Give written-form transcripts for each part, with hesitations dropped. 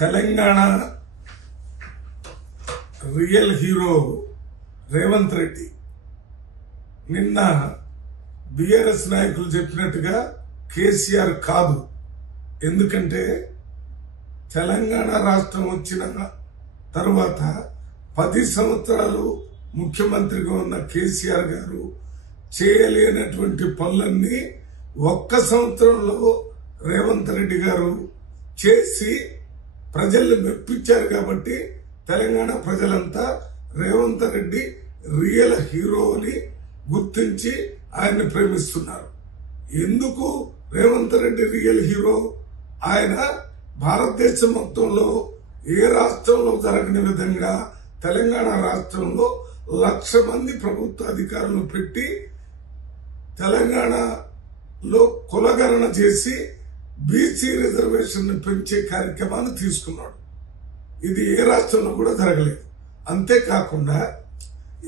Telangana real hero Revanth Reddy నిన్న BRS నాయకులు చెప్పినట్టుగా కేసీఆర్ కాదు. ఎందుకంటే తెలంగాణ రాష్ట్రం వచ్చిన తరువాత 10 సంవత్సరాలు ముఖ్యమంత్రిగా ఉన్న కేసీఆర్ గారు చేయలేనటువంటి పనులన్నీ ఒక్క సంవత్సరంలో రేవంత్ రెడ్డి గారు చేసి ప్రజల్ని మెప్పించారు. కాబట్టి తెలంగాణ ప్రజలంతా రేవంత్ రెడ్డి రియల్ హీరో అని గుర్తించి ఆయన్ని ప్రేమిస్తున్నారు. ఎందుకు రేవంత్ రెడ్డి రియల్ హీరో? ఆయన భారతదేశం మొత్తంలో ఏ రాష్ట్రంలో జరగని విధంగా తెలంగాణ రాష్ట్రంలో 1,00,000 మంది ప్రభుత్వ అధికారులను పెట్టి తెలంగాణలో కులగణన చేసి బీసీ రిజర్వేషన్ పెంచే కార్యక్రమాన్ని తీసుకున్నాడు. ఇది ఏ రాష్ట్రంలో కూడా జరగలేదు. అంతేకాకుండా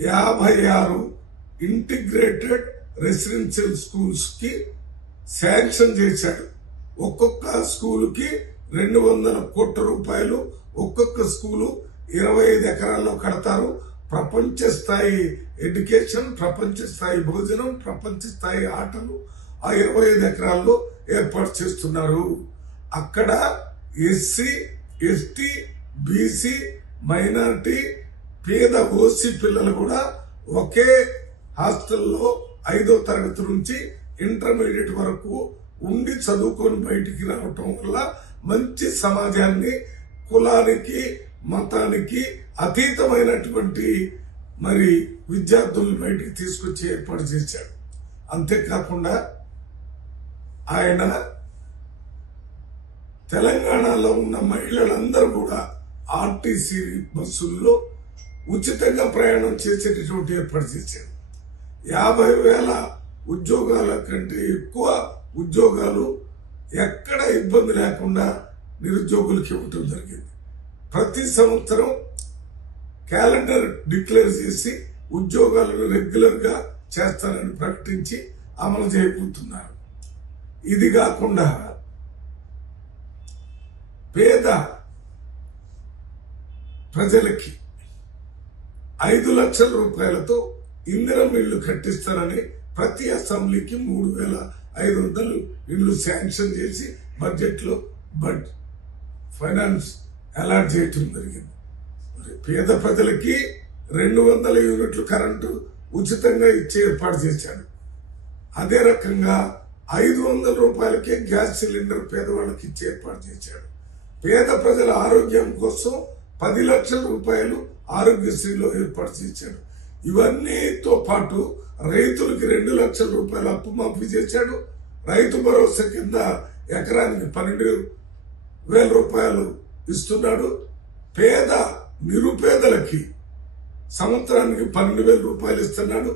56 ఇంటిగ్రేటెడ్ రెసిడెన్షియల్ స్కూల్స్ కి శాంక్షన్ చేశాడు. ఒక్కొక్క స్కూలుకి 200 కోట్ల రూపాయలు. ఒక్కొక్క స్కూలు 25 ఎకరాల్లో కడతారు. ప్రపంచ స్థాయి ఎడ్యుకేషన్, ప్రపంచ స్థాయి భోజనం, ప్రపంచ స్థాయి ఆటలు ఆ 25 ఎకరాల్లో ఏర్పాటు చేస్తున్నారు. అక్కడ ఎస్సీ, ఎస్టీ, బీసీ, మైనారిటీ, పేద ఓసీ పిల్లలు కూడా ఒకే హాస్టల్లో 5వ తరగతి నుంచి ఇంటర్మీడియట్ వరకు ఉండి చదువుకొని బయటికి రావటం వల్ల మంచి సమాజాన్ని, కులానికి మతానికి అతీతమైనటువంటి విద్యార్థులను బయటికి తీసుకొచ్చి ఏర్పాటు చేశాడు. అంతేకాకుండా ఆయన తెలంగాణలో ఉన్న మహిళలందరూ కూడా ఆర్టీసీ బస్సుల్లో ఉచితంగా ప్రయాణం చేసేటటువంటి ఏర్పాటు చేశాడు. 50,000 ఉద్యోగాల కంటే ఎక్కువ ఉద్యోగాలు ఎక్కడ ఇబ్బంది లేకుండా నిరుద్యోగులకి ఇవ్వటం జరిగింది. ప్రతి సంవత్సరం క్యాలెండర్ డిక్లేర్ చేసి ఉద్యోగాలను రెగ్యులర్ గా చేస్తారని ప్రకటించి అమలు చేయబోతున్నారు. ఇది కాకుండా పేద ప్రజలకి 5 లక్షల రూపాయలతో ఇందిరమ్మ ఇళ్లు కట్టిస్తారని ప్రతి అసెంబ్లీకి 3,500 ఇళ్లు శాంక్షన్ చేసి బడ్జెట్ లో ఫైనాన్స్ అలాట్ చేయటం జరిగింది. పేద ప్రజలకి 200 యూనిట్లు కరెంటు ఉచితంగా ఇచ్చే ఏర్పాటు చేశాడు. అదే రకంగా 500 రూపాయలకే గ్యాస్ సిలిండర్ పేదవాళ్ళకి ఇచ్చే ఏర్పాటు చేశాడు. పేద ప్రజల ఆరోగ్యం కోసం 10 లక్షల రూపాయలు ఆరోగ్యశ్రీలో ఏర్పాటు చేశాడు. ఇవన్నీతో పాటు రైతులకి 2 లక్షల రూపాయలు అప్పు మాఫీ చేశాడు. రైతు భరోసా కింద ఎకరానికి 12,000 రూపాయలు ఇస్తున్నాడు. పేద నిరుపేదలకి సంవత్సరానికి 12,000 రూపాయలు ఇస్తున్నాడు.